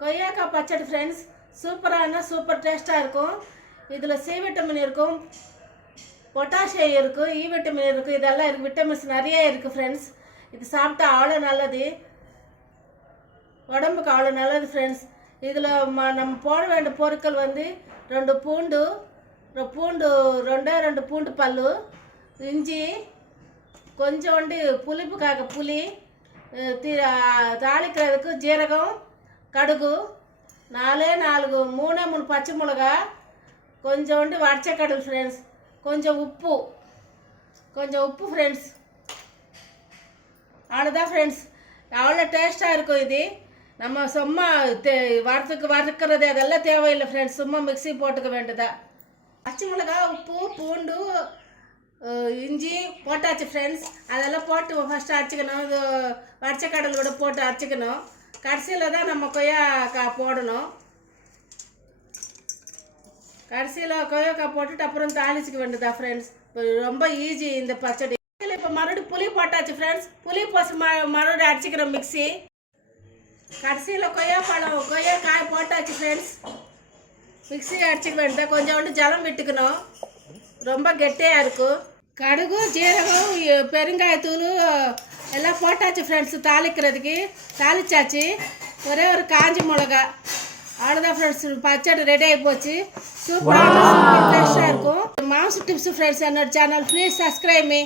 கொய்யாக்காய் பச்சடி friends, super டேஸ்ட்டாக இருக்கும். இதில் சி விட்டமின் இருக்கும், பொட்டாசியம் இருக்கும், இ விட்டமின் இருக்கும். இதெல்லாம் இருக்குது, விட்டமின்ஸ் நிறைய இருக்குது ஃப்ரெண்ட்ஸ். இது சாப்பிட்டா அவ்வளோ நல்லது, உடம்புக்கு அவ்வளோ நல்லது ஃப்ரெண்ட்ஸ். இதில் நம்ம போட வேண்டிய பொருட்கள் வந்து 2 பூண்டு, ரெண்டு பூண்டு பல்லு, இஞ்சி, கொஞ்சோண்டு புளிப்புக்காக புளி, தாளிக்கிறதுக்கு ஜீரகம், கடுகு, 3 பச்சை மிளகா, கொஞ்சோண்டு வடச்சக்கடல் ஃப்ரெண்ட்ஸ், கொஞ்சம் உப்பு ஃப்ரெண்ட்ஸ். அவ்வளோதான் ஃப்ரெண்ட்ஸ். அவ்வளோ டேஸ்ட்டாக இருக்கும். இது நம்ம சும்மா வறுக்கிறது அதெல்லாம் தேவையில்லை ஃப்ரெண்ட்ஸ். சும்மா மிக்ஸி போட்டுக்க வேண்டியதா. பச்சை மிளகா, உப்பு, பூண்டு, இஞ்சி போட்டாச்சு ஃப்ரெண்ட்ஸ். அதெல்லாம் போட்டு ஃபஸ்ட்டு அரைச்சிக்கணும். இது வடச்சக்கடல் கூட போட்டு அரைச்சிக்கணும். கடைசியில் தான் நம்ம கொய்யாக்காய் போடணும். கடைசியில் கொய்யாக்காய் போட்டுட்டு அப்புறம் தாளிச்சிக்க வேண்டியதா ஃப்ரெண்ட்ஸ். இப்போ ரொம்ப ஈஸி இந்த பச்சடி. இப்போ மறுபடியும் புளி போட்டாச்சு ஃப்ரெண்ட்ஸ். புளி போட்டு மறுபடியும் அடிச்சுக்கிறோம் மிக்ஸி. கடைசியில் கொய்யாக்காய் போட்டாச்சு ஃப்ரெண்ட்ஸ். மிக்ஸி அடிச்சிக்க வேண்டியதா. கொஞ்சோண்டு ஜலம் விட்டுக்கணும், ரொம்ப கெட்டியாக இருக்கும். கடுகு, ஜீரகம், பெருங்காயத்தூள் எல்லாம் போட்டாச்சு ஃப்ரெண்ட்ஸ். தாளிக்கிறதுக்கு தாளிச்சாச்சு. ஒரே ஒரு காஞ்சி மிளகா, அவ்வளோதான் ஃப்ரெண்ட்ஸ். பச்சடி ரெடி ஆகி போச்சு. சூப்பர் டேஸ்ட்டாக இருக்கும். மாம்ஸ் டிப்ஸ் ஃப்ரெண்ட்ஸ், என்னோட சேனல் ப்ளீஸ் சப்ஸ்கிரைப் மீ.